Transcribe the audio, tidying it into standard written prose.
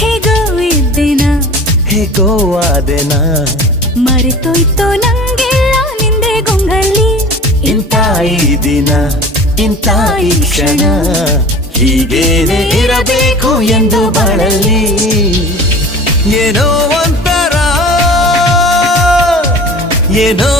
ಹೇಗೋ ಇದ್ದೇನ ಹೇಗೋ ಆದೆನ ಮರೆತೋಯ್ತೋ ನಂಗೆಲ್ಲ ನಿಂದೆ ಗೊಂಗಳಿ ಇಂಥ ಈ ದಿನ ಇಂಥ ಈ ಕ್ಷಣ ಹೀಗೇನೆ ಇರಬೇಕು ಎಂದು ಬಾಳಲ್ಲಿ ಏನೋ ಒಂಥರ ಏನೋ